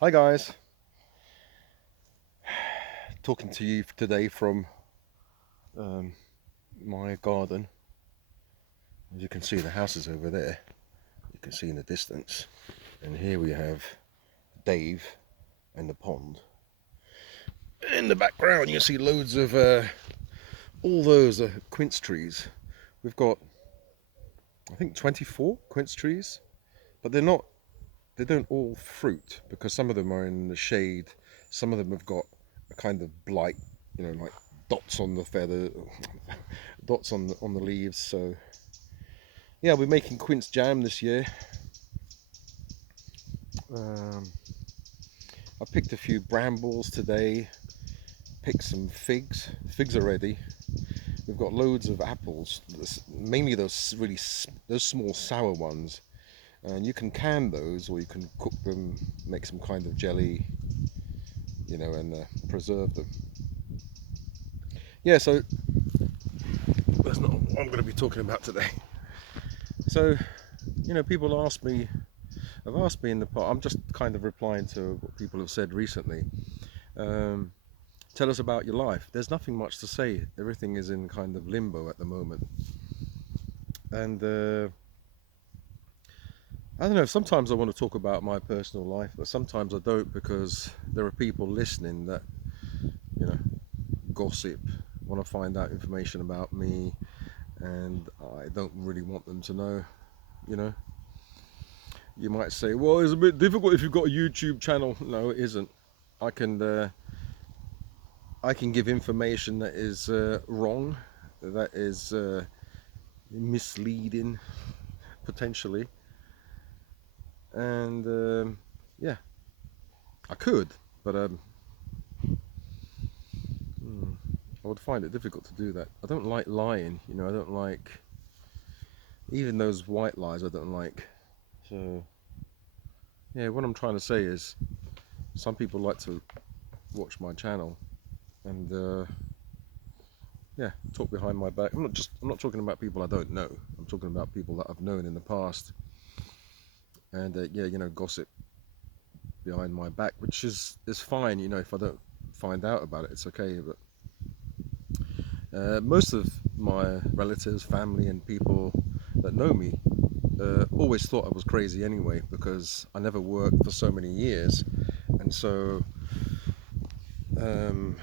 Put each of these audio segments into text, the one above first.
Hi guys, talking to you today from um, my garden. As you can see, the house is over there. You can see in the distance, and here we have Dave and the pond. In the background, you see loads of all those quince trees. We've got, I think, 24 quince trees, but they're not. They don't all fruit because some of them are in the shade. Some of them have got a kind of blight, like dots on the feather, dots on the leaves. So yeah, we're making quince jam this year. Um, I picked a few brambles today. Picked some figs. Figs are ready. We've got loads of apples, mainly those small sour ones. And you can can those, or you can cook them, make some kind of jelly, and preserve them. Yeah, so that's not what I'm going to be talking about today. So, people have asked me in the past. I'm just kind of replying to what people have said recently. Um, Tell us about your life. There's nothing much to say. Everything is in kind of limbo at the moment. And I don't know, sometimes I want to talk about my personal life, but sometimes I don't because there are people listening that, you know, gossip, want to find out information about me, and I don't really want them to know, you know. You might say, well, it's a bit difficult if you've got a YouTube channel. No, it isn't. I can uh, I can give information that is wrong, that is misleading potentially, and yeah, I could, but I would find it difficult to do that. I don't like lying, I don't like even those white lies. I don't like. So yeah, what I'm trying to say is, some people like to watch my channel and yeah, talk behind my back. I'm not talking about people I don't know. I'm talking about people that I've known in the past, and yeah, gossip behind my back, which is fine. If I don't find out about it, it's okay. But most of my relatives, family, and people that know me always thought I was crazy anyway, because I never worked for so many years, and so um,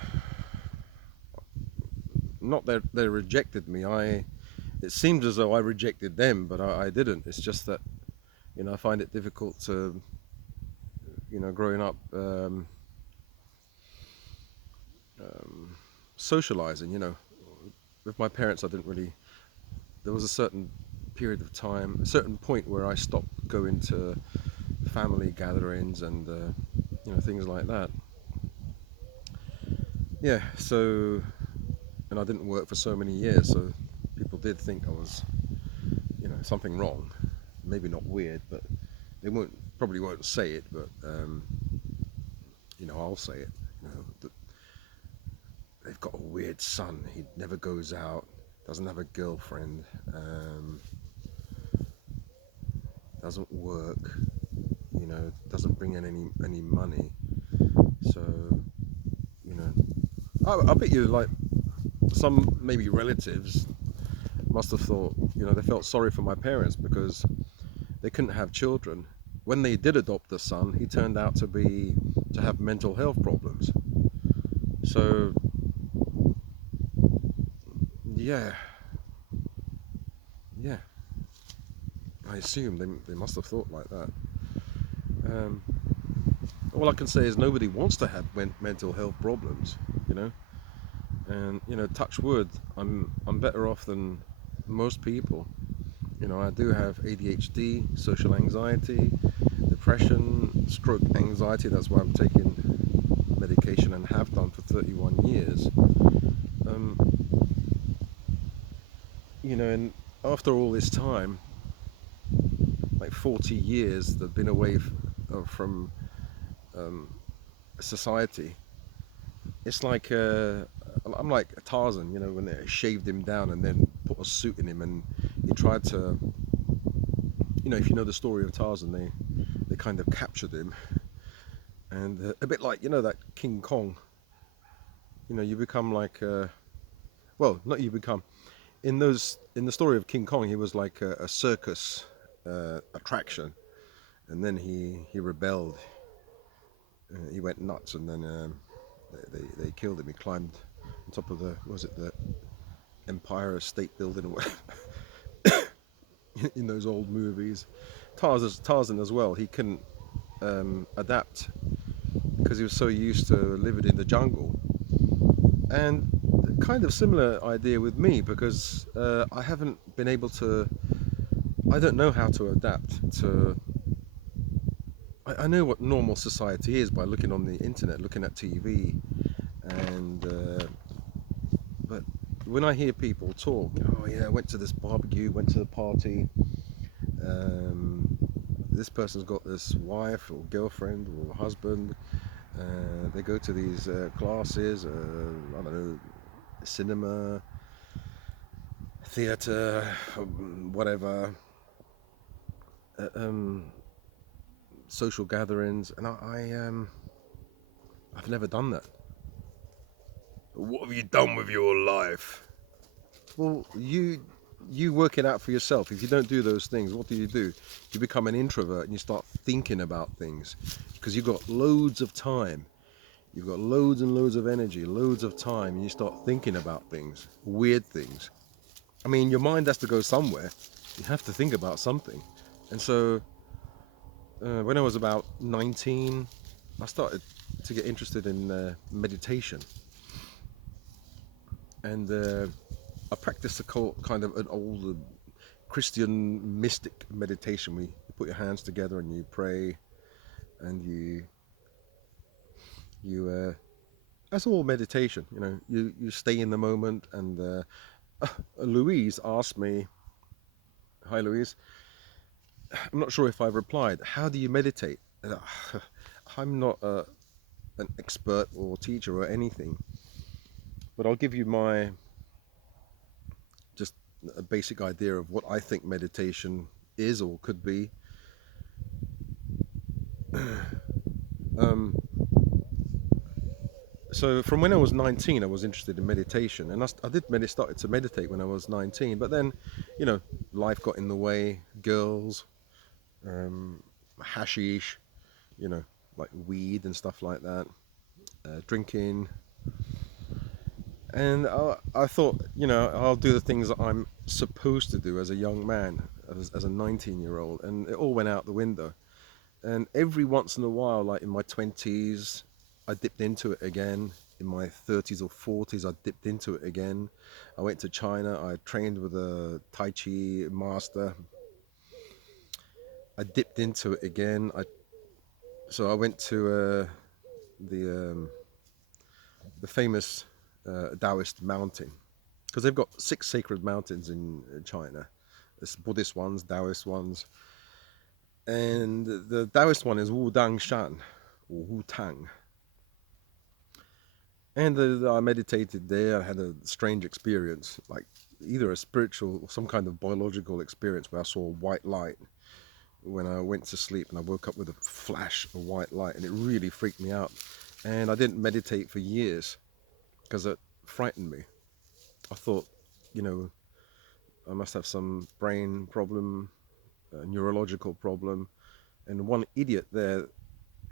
not that they rejected me. It seemed as though I rejected them, but I didn't. It's just that I find it difficult to growing up socializing. With my parents, I didn't really. There was a certain period of time, a certain point where I stopped going to family gatherings and things like that. Yeah, so, and I didn't work for so many years, so people did think I was, something wrong. Maybe not weird, but they probably won't say it, but I'll say it. They've got a weird son. He never goes out, doesn't have a girlfriend, doesn't work, doesn't bring in any money. So, you know, I bet you, like, some maybe relatives must have thought, they felt sorry for my parents because they couldn't have children. When they did adopt the son, he turned out to have mental health problems. So yeah, yeah, I assume they must have thought like that. Um, all I can say is nobody wants to have mental health problems, you know. And touch wood, I'm better off than most people. I do have ADHD, social anxiety, depression, stroke anxiety. That's why I'm taking medication and have done for 31 years. Um, and after all this time, like 40 years, that I've been away from um, society, it's like I'm like Tarzan, when they shaved him down and then put a suit in him, and he tried to, if you know the story of Tarzan, they kind of captured him, And a bit like, that King Kong. You become like, well, not you become. In the story of King Kong, he was like a circus attraction, and then he rebelled. He went nuts, and then they killed him. He climbed on top of the Empire State Building or whatever in those old movies. Tarzan as well. He couldn't adapt because he was so used to living in the jungle. And kind of similar idea with me, because I haven't been able to. I don't know how to adapt to. I know what normal society is by looking on the internet, looking at TV, and but when I hear people talk, oh yeah, I went to this barbecue, went to the party. Um, this person's got this wife or girlfriend or husband. They go to these classes. I don't know, cinema, theatre, whatever, social gatherings, and I've never done that. What have you done with your life? Well, you work it out for yourself. If you don't do those things, what do? You become an introvert and you start thinking about things because you've got loads of time. You've got loads and loads of energy, loads of time, and you start thinking about things, weird things. I mean, your mind has to go somewhere. You have to think about something. And so, when I was about 19, I started to get interested in meditation. And I practiced kind of an old Christian mystic meditation. You put your hands together and you pray, and you that's all meditation. You stay in the moment. And Louise asked me, hi Louise, I'm not sure if I've replied, how do you meditate? I'm not an expert or teacher or anything, but I'll give you my just a basic idea of what I think meditation is or could be. So from when I was 19, I was interested in meditation, and I started to meditate when I was 19. But then, life got in the way. Girls, hashish, like weed and stuff like that, drinking. And I thought, I'll do the things that I'm supposed to do as a young man, as a 19-year-old, and it all went out the window. And every once in a while, like in my 20s, I dipped into it again. In my 30s or 40s, I dipped into it again. I went to China. I trained with a Tai Chi master. I dipped into it again. So I went to the famous Taoist mountain, because they've got 6 sacred mountains in China. There's Buddhist ones, Taoist ones, and the Taoist one is Wudang Shan, or Wutang. And I meditated there. I had a strange experience, like either a spiritual or some kind of biological experience, where I saw white light when I went to sleep, and I woke up with a flash of white light, and it really freaked me out. And I didn't meditate for years because it frightened me. I thought, I must have some brain problem, a neurological problem. And one idiot there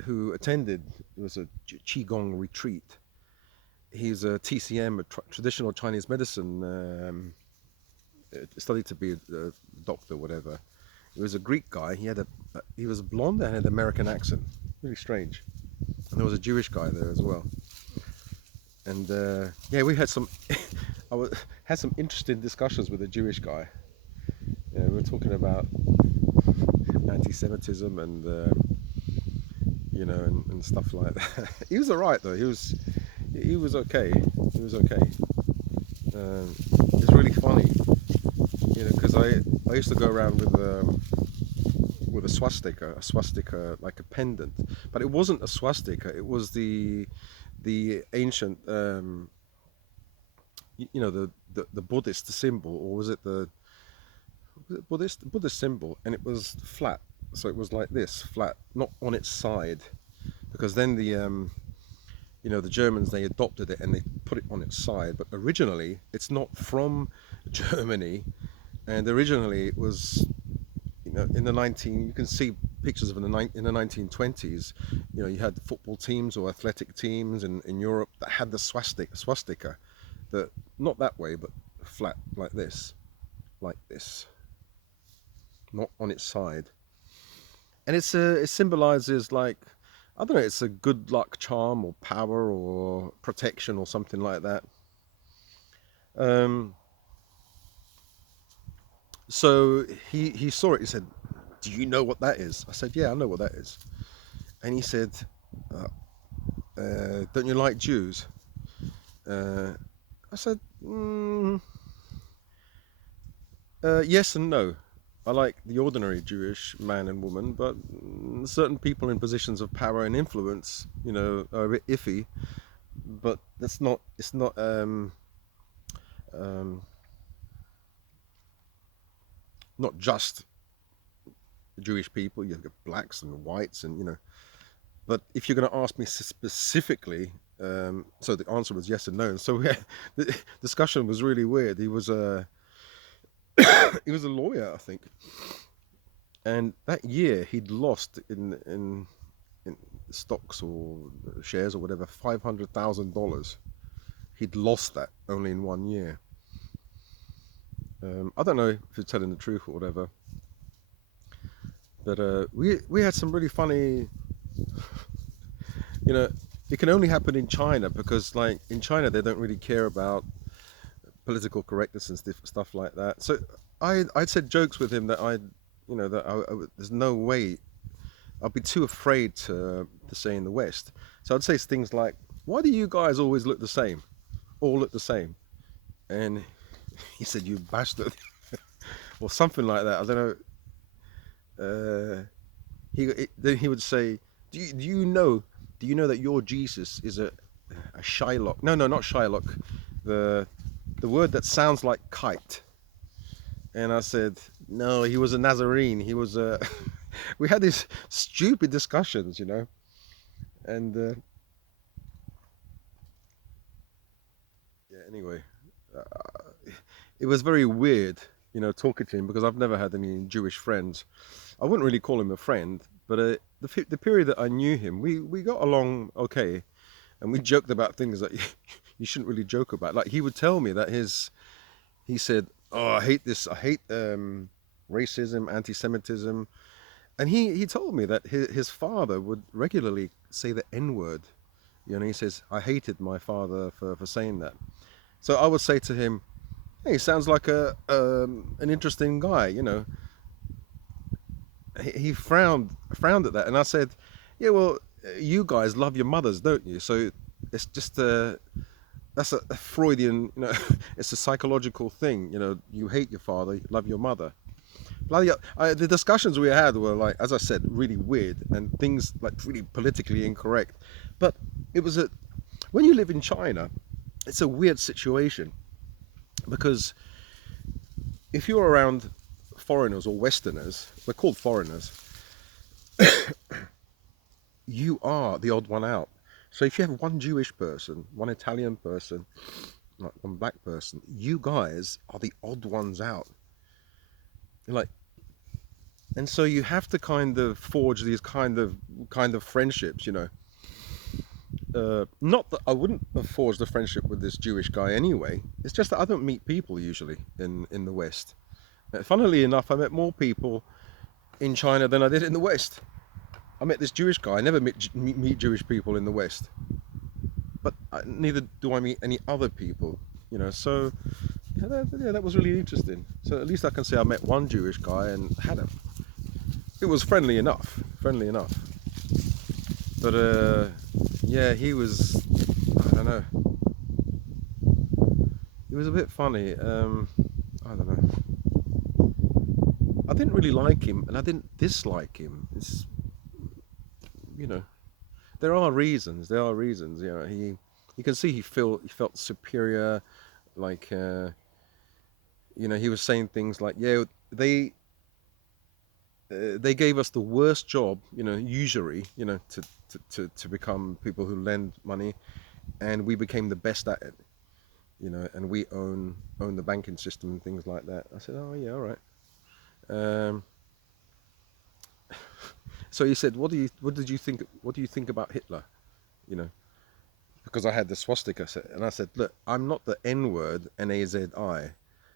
who attended, it was a Qigong retreat. He's a TCM, a traditional Chinese medicine, studied to be a doctor, whatever. He was a Greek guy. He was blonde and had an American accent. Really strange. And there was a Jewish guy there as well. And yeah, we had had some interesting discussions with the Jewish guy. We were talking about anti-Semitism and and stuff like that. He was alright though. He was okay. He was okay. It's really funny, because I used to go around with a swastika like a pendant, but it wasn't a swastika. It was the ancient the Buddhist symbol, or was it the Buddhist symbol, and it was flat. So it was like this, flat, not on its side, because then the Germans, they adopted it and they put it on its side. But originally, it's not from Germany, and originally it was, in the 19. You can see pictures of in the 1920s. You had football teams or athletic teams in Europe that had the swastika, that not that way, but flat like this, not on its side. And it symbolizes, like, I don't know, it's a good luck charm or power or protection or something like that. Um, so he saw it. He said, "Do you know what that is?" I said, "Yeah, I know what that is." And he said, uh, "Don't you like Jews?" Uh, I said, "Yes and no. I like the ordinary Jewish man and woman, but certain people in positions of power and influence, are a bit iffy. But that's not. It's not. Um, not just Jewish people. You have blacks and whites, and But if you're going to ask me specifically, so the answer was yes and no. And so the discussion was really weird. He was a he was a lawyer, I think, and that year he'd lost in stocks or shares or whatever $500,000. He'd lost that only in 1 year. I don't know if he's telling the truth or whatever, but we had some really funny. You know, it can only happen in China because, like, in China they don't really care about political correctness and stuff like that. So I'd said jokes with him that there's no way, I'd be too afraid to say in the West. So I'd say things like, "Why do you guys always look the same? All look the same?" And he said, "You bastard," or something like that. I don't know. Then he would say, Do you know that your Jesus is a Shylock? No, not Shylock. The word that sounds like kite." And I said, "No, he was a Nazarene. He was a." We had these stupid discussions, and yeah. Anyway, it was very weird, talking to him, because I've never had any Jewish friends. I wouldn't really call him a friend, but the period that I knew him, we got along okay, and we joked about things that you shouldn't really joke about. Like, he would tell me that he said, "Oh, I hate this. I hate racism, anti-Semitism," and he told me that his father would regularly say the N-word. He says, "I hated my father for saying that." So I would say to him, "Hey, sounds like an interesting guy." He frowned at that, and I said, "Yeah, well, you guys love your mothers, don't you? So it's just that's a Freudian, it's a psychological thing. You hate your father, you love your mother." Bloody hell, the discussions we had were, like, as I said, really weird, and things like really politically incorrect. But it was when you live in China, it's a weird situation, because if you're around foreigners or Westerners, we're called foreigners, you are the odd one out. So if you have one Jewish person, one Italian person, like one black person, you guys are the odd ones out. Like, and so you have to kind of forge these kind of friendships. Not that I wouldn't have forged a friendship with this Jewish guy anyway. It's just that I don't meet people usually in the West. Funnily enough, I met more people in China than I did in the West. I met this Jewish guy. I never meet Jewish people in the West, but neither do I meet any other people. So yeah, that was really interesting. So at least I can say I met one Jewish guy and had him. It was friendly enough. But yeah, he was, I don't know. He was a bit funny. I don't know. I didn't really like him, and I didn't dislike him. It's, you know, there are reasons. You can see he felt superior. Like, he was saying things like, "Yeah, they they gave us the worst job, you know, usury, you know, to become people who lend money, and we became the best at it, you know, and we own the banking system and things like that. I said, oh yeah, all right. So he said, what do you think about Hitler? You know, because I had the swastika set, and I said, look, I'm not the N word, Nazi,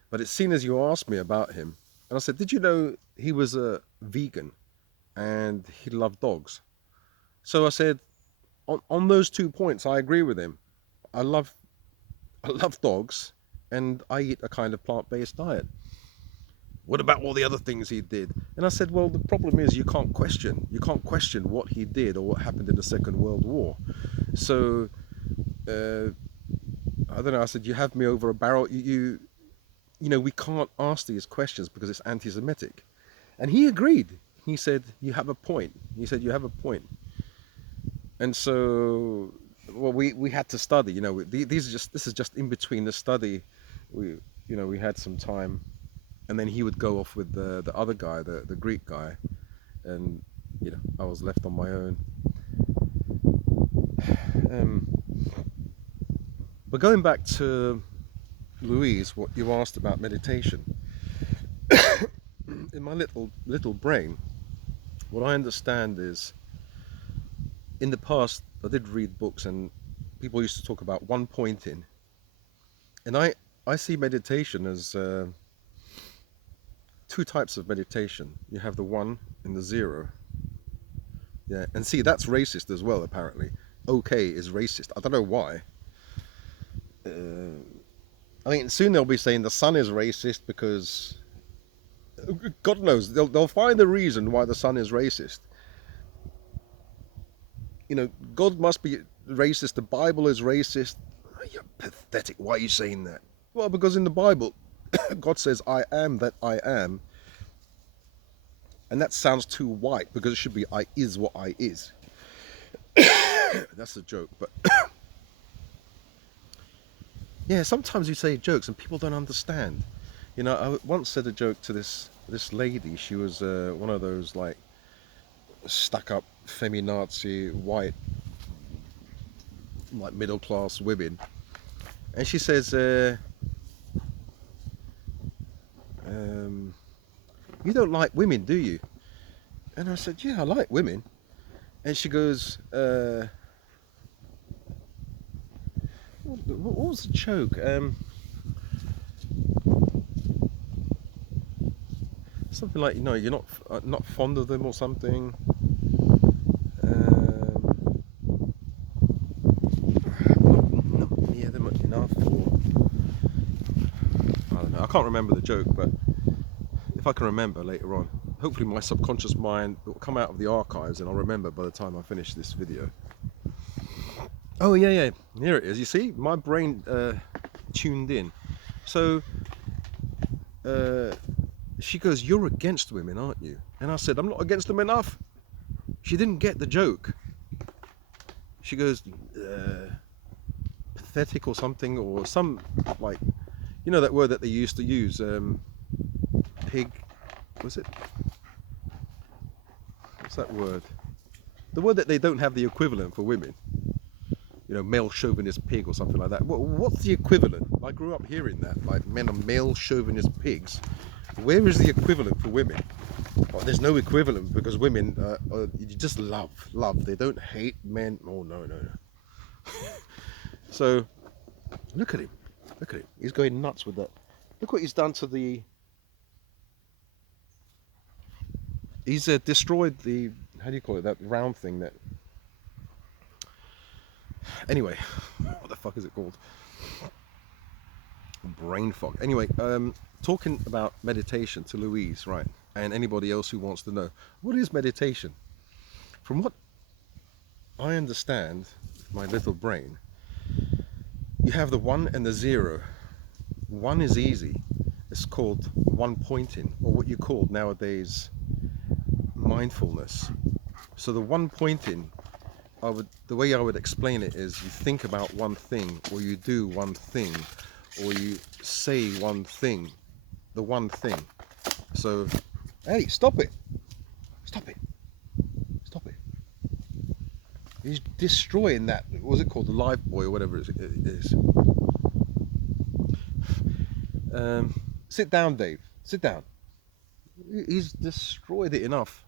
but it's seen as you asked me about him, and I said, did you know he was a vegan and he loved dogs? So I said, on those 2 points, I agree with him. I love dogs, and I eat a kind of plant-based diet. What about all the other things he did? And I said, well, the problem is you can't question what he did or what happened in the Second World War. So I don't know. I said, you have me over a barrel. You know, we can't ask these questions because it's anti-Semitic. And he agreed. He said, you have a point. He said, you have a point. And so, well, we had to study. You know, this is just in between the study. We had some time, and then he would go off with the other guy, the Greek guy, and you know, I was left on my own. But going back to Louise, what you asked about meditation, in my little brain, what I understand is, in the past, I did read books, and people used to talk about one pointing, and I see meditation as two types of meditation. You have the one and the zero. Yeah, and see, that's racist as well, apparently. Okay is racist. I don't know why. I mean, soon they'll be saying the sun is racist because God knows, they'll find the reason why the sun is racist. You know, God must be racist, the Bible is racist. Oh, you're pathetic. Why are you saying that? Well, because in the Bible, God says, I am that I am. And that sounds too white, because it should be, I is what I is. That's a joke, but yeah, sometimes you say jokes and people don't understand. You know, I once said a joke to this lady. She was one of those like stuck-up feminazi white, like middle-class women, and she says, you don't like women, do you? And I said, yeah, I like women. And she goes, what was the joke? Something like, you know, you're not fond of them or something. Not near them enough, or I don't know. I can't remember the joke, but if I can remember later on, hopefully my subconscious mind will come out of the archives and I'll remember by the time I finish this video. Oh yeah, here it is. You see, my brain tuned in. So she goes, you're against women, aren't you? And I said, I'm not against them enough. She didn't get the joke. She goes, pathetic or something, or some, like, you know that word that they used to use, pig, was it? What's that word? The word that they don't have the equivalent for women. You know, male chauvinist pig or something like that. What's the equivalent? I grew up hearing that, like, men are male chauvinist pigs. Where is the equivalent for women? Well, there's no equivalent, because women you just love. They don't hate men. Oh no. So look at him. He's going nuts with that. Look what he's done to the. He's destroyed the, how do you call it, that round thing that. Anyway, what the fuck is it called? Brain fog. Anyway, talking about meditation to Louise, right? And anybody else who wants to know, what is meditation? From what I understand, my little brain, you have the one and the zero. One is easy. It's called one pointing, or what you call nowadays mindfulness. So the one pointing, the way I would explain it is, you think about one thing, or you do one thing, or you say one thing, the one thing. So, hey, stop it. He's destroying that. What was it called? The Live Boy or whatever it is. Sit down, Dave. Sit down. He's destroyed it enough.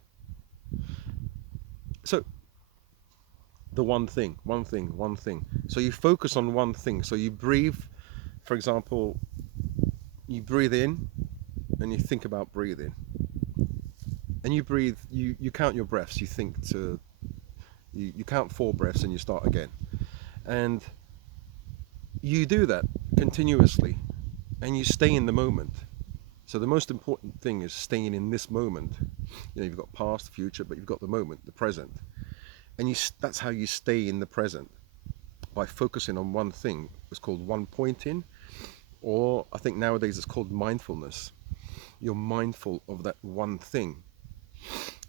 So the one thing, one thing, one thing. So you focus on one thing. So you breathe, for example, you breathe in and you think about breathing. And you breathe, you count your breaths, you think to, you count 4 breaths and you start again. And you do that continuously and you stay in the moment. So the most important thing is staying in this moment. You know, you've got past, future, but you've got the moment, the present. And that's how you stay in the present, by focusing on one thing. It's called one pointing, or I think nowadays it's called mindfulness. You're mindful of that one thing.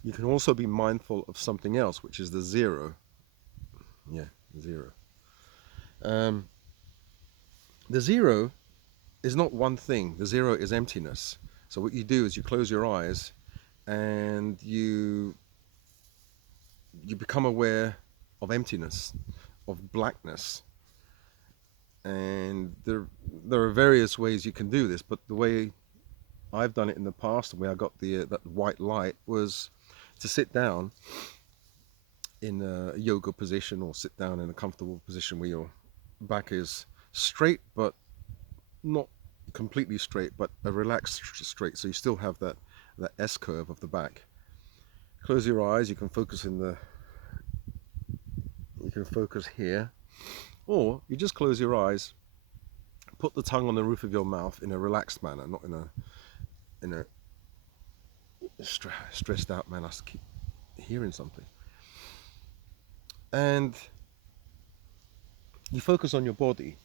You can also be mindful of something else, which is the zero. Yeah, zero. The zero is not one thing. The zero is emptiness. So what you do is you close your eyes and you become aware of emptiness, of blackness. And there are various ways you can do this, but the way I've done it in the past, the way I got that white light, was to sit down in a yoga position, or sit down in a comfortable position where your back is straight, but not completely straight, but a relaxed straight, so you still have that S curve of the back. Close your eyes. You can focus here, or you just close your eyes, put the tongue on the roof of your mouth in a relaxed manner, not in a stressed out manner. I keep hearing something. And you focus on your body,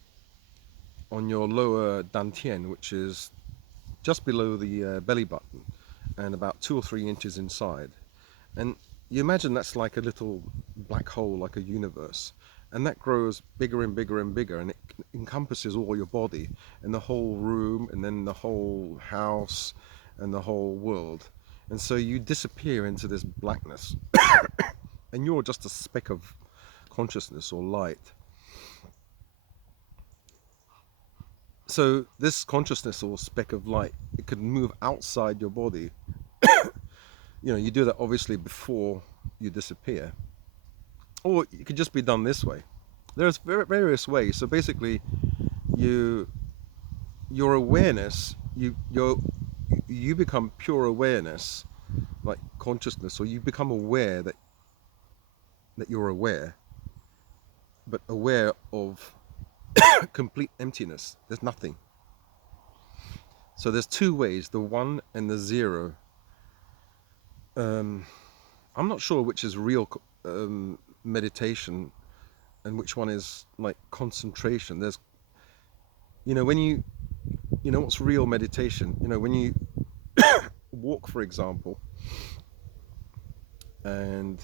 on your lower dantian, which is just below the belly button and about 2 or 3 inches inside. And you imagine that's like a little black hole, like a universe, and that grows bigger and bigger and bigger, and it encompasses all your body and the whole room, and then the whole house and the whole world. And so you disappear into this blackness and you're just a speck of consciousness or light. So this consciousness or speck of light, it could move outside your body. You know, you do that obviously before you disappear, or it could just be done this way. There's various ways. So basically, your awareness, you become pure awareness, like consciousness, or you become aware that you're aware, but aware of complete emptiness. There's nothing. So there's 2 ways, the 1 and the 0. I'm not sure which is real meditation and which one is like concentration. There's, you know, when you know what's real meditation, you know, when you walk, for example, and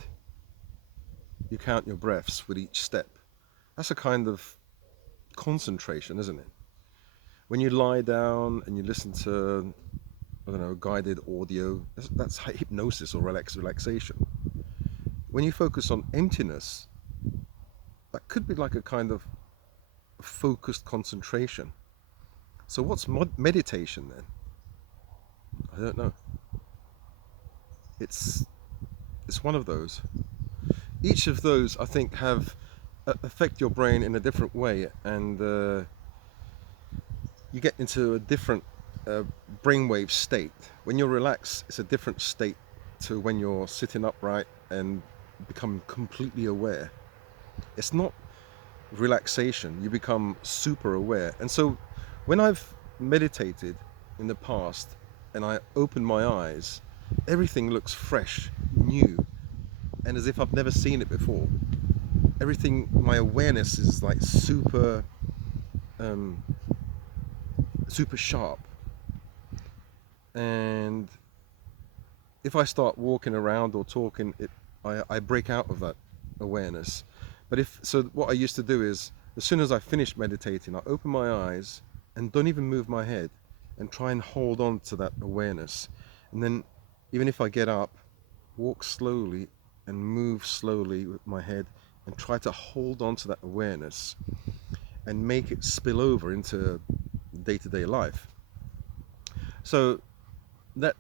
you count your breaths with each step, that's a kind of concentration, isn't it? When you lie down and you listen to, I don't know, guided audio, that's hypnosis or relaxation. When you focus on emptiness, that could be like a kind of focused concentration. So what's meditation then? I don't know. It's one of those. Each of those, I think, have affect your brain in a different way, and you get into a different brainwave state. When you're relaxed, it's a different state to when you're sitting upright and become completely aware. It's not relaxation, you become super aware. And so when I've meditated in the past and I open my eyes, everything looks fresh, new, and as if I've never seen it before. Everything, my awareness is like super sharp. And if I start walking around or talking, I break out of that awareness. But so what I used to do is, as soon as I finished meditating, I open my eyes and don't even move my head and try and hold on to that awareness. And then even if I get up, walk slowly and move slowly with my head and try to hold on to that awareness and make it spill over into day-to-day life. So that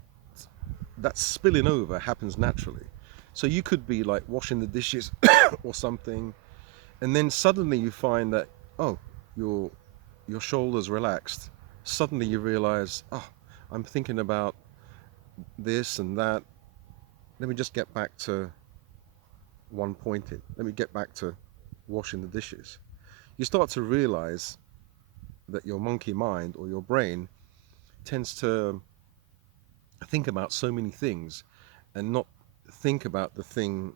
that spilling over happens naturally. So you could be like washing the dishes or something, and then suddenly you find that, oh, your shoulders relaxed. Suddenly you realize, oh, I'm thinking about this and that. Let me just get back to one pointed. Let me get back to washing the dishes. You start to realize that your monkey mind or your brain tends to think about so many things and not think about the thing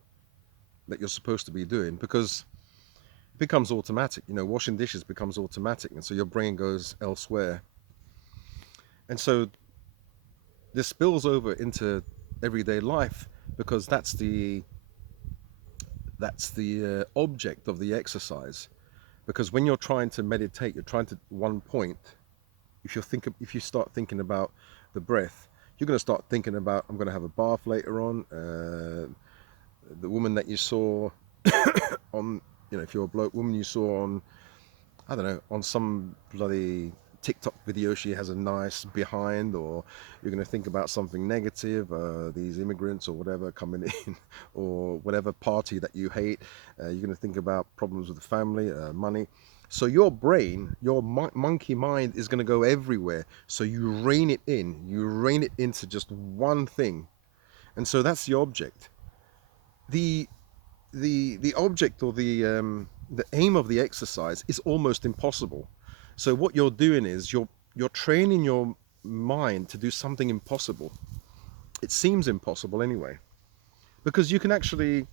that you're supposed to be doing, because it becomes automatic. Washing dishes becomes automatic, and so your brain goes elsewhere. And so this spills over into everyday life, because that's the object of the exercise. Because when you're trying to meditate, you're trying to one point. If you start thinking about the breath, you're going to start thinking about, I'm going to have a bath later on. The woman that you saw on, if you're a bloke, woman you saw on, I don't know, on some bloody TikTok video, she has a nice behind. Or you're going to think about something negative, these immigrants or whatever coming in, or whatever party that you hate. You're going to think about problems with the family, money. So your brain, your monkey mind, is going to go everywhere. So you rein it in. You rein it into just one thing, and so that's the object. The object, or the aim of the exercise, is almost impossible. So what you're doing is you're training your mind to do something impossible. It seems impossible anyway, because you can actually,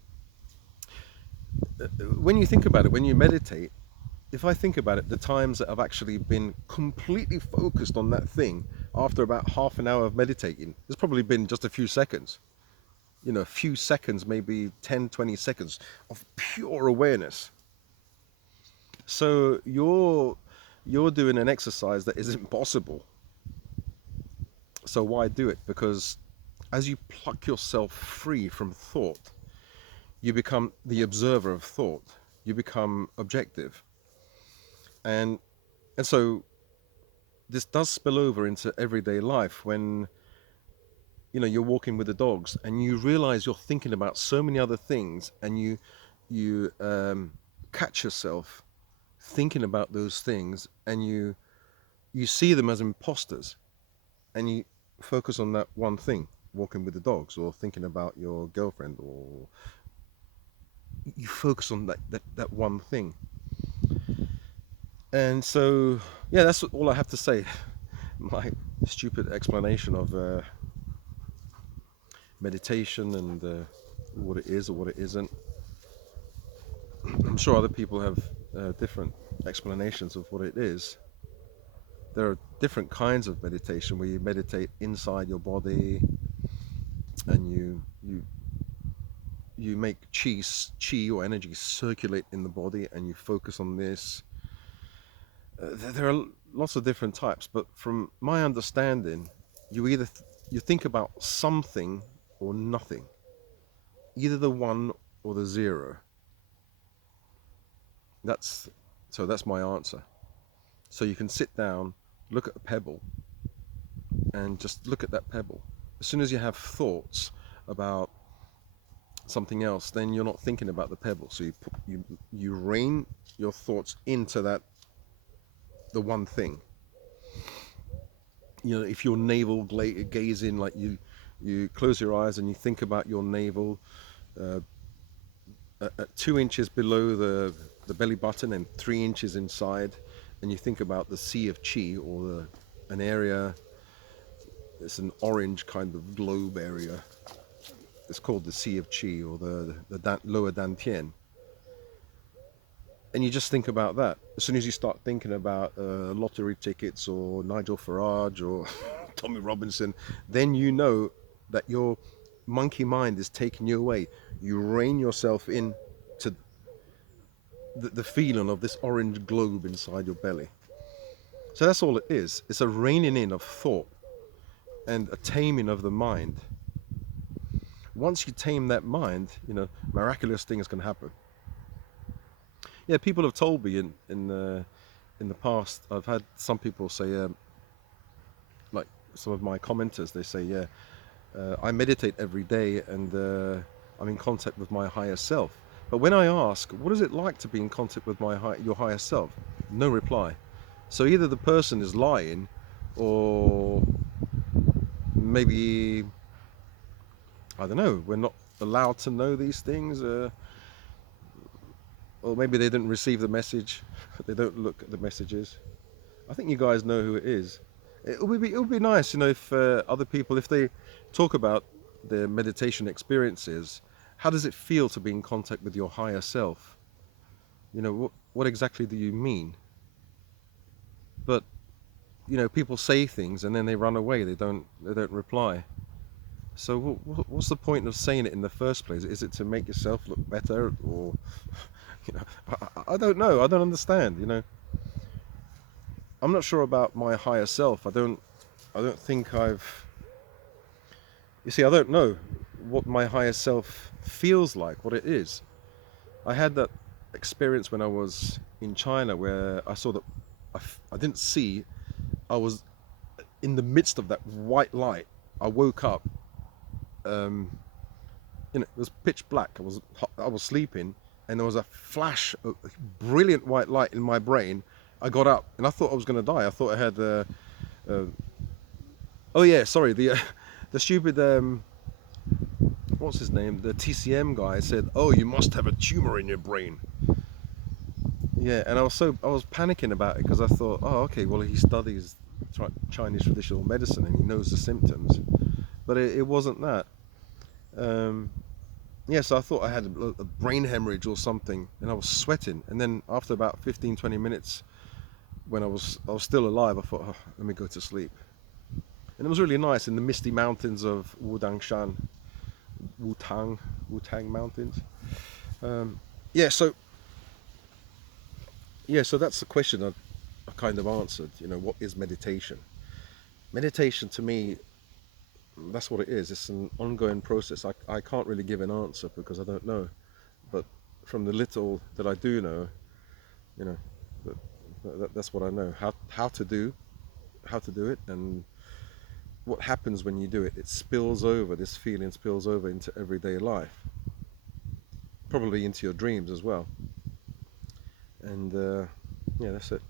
when you think about it, when you meditate, if I think about it, the times that I've actually been completely focused on that thing after about half an hour of meditating, there's probably been just a few seconds. A few seconds, maybe 10, 20 seconds of pure awareness. So you're doing an exercise that is impossible. So why do it? Because as you pluck yourself free from thought, you become the observer of thought. You become objective. And so this does spill over into everyday life, when you're walking with the dogs and you realize you're thinking about so many other things, and you catch yourself thinking about those things, and you see them as imposters, and you focus on that one thing, walking with the dogs, or thinking about your girlfriend, or you focus on that one thing. And so, yeah, that's all I have to say. My stupid explanation of meditation and what it is or what it isn't. I'm sure other people have different explanations of what it is. There are different kinds of meditation, where you meditate inside your body, and you make chi or energy circulate in the body, and you focus on this. There are lots of different types, but from my understanding, you either you think about something or nothing, either the one or the zero. That's my answer. So you can sit down, look at a pebble, and just look at that pebble. As soon as you have thoughts about something else, then you're not thinking about the pebble. So you rein your thoughts into the one thing. If you're navel gazing, like you close your eyes and you think about your navel at 2 inches below the belly button and 3 inches inside, and you think about the sea of chi, or an area. It's an orange kind of globe area. It's called the Sea of Chi, or the lower Dantian. And you just think about that. As soon as you start thinking about lottery tickets, or Nigel Farage, or Tommy Robinson, then you know that your monkey mind is taking you away. You rein yourself in to the feeling of this orange globe inside your belly. So that's all it is. It's a reining in of thought and a taming of the mind. Once you tame that mind, miraculous things can happen. Yeah, people have told me in the past. I've had some people say, like some of my commenters, they say, yeah, I meditate every day and I'm in contact with my higher self. But when I ask, what is it like to be in contact with your higher self? No reply. So either the person is lying, or maybe, I don't know, we're not allowed to know these things, or maybe they didn't receive the message. They don't look at the messages. I think you guys know who it is. It would be nice, you know, if other people, if they talk about their meditation experiences, how does it feel to be in contact with your higher self? You know, what exactly do you mean? But you know, people say things and then they run away. They don't reply. So what's the point of saying it in the first place? Is it to make yourself look better, or you know, I don't know. I don't understand. You know, I'm not sure about my higher self. I don't think I've. You see, I don't know what my higher self feels like, what it is. I had that experience when I was in China where I saw that I didn't see. I was in the midst of that white light. I woke up. Um, you know, it was pitch black. I was sleeping, and there was a flash of brilliant white light in my brain. I got up, and I thought I was going to die. I thought I had. Uh, oh yeah, sorry. The the stupid. What's his name? The TCM guy said, "Oh, you must have a tumor in your brain." Yeah, and I was panicking about it because I thought, "Oh, okay, well he studies Chinese traditional medicine and he knows the symptoms," but it wasn't that. Um, yeah, so I thought I had a brain hemorrhage or something, and I was sweating. And then after about 15, 20 minutes, when I was still alive, I thought, oh, let me go to sleep. And it was really nice in the misty mountains of Wudangshan, Wutang, Wutang Mountains. Um, yeah, so so that's the question I kind of answered. You know, what is meditation? Meditation to me, that's what it is. It's an ongoing process. I can't really give an answer because I don't know. But from the little that I do know, you know, that's what I know. How to do it, and what happens when you do it. It spills over. This feeling spills over into everyday life, probably into your dreams as well. And yeah, that's it.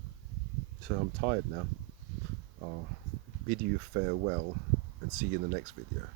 So I'm tired now. I'll bid you farewell and see you in the next video.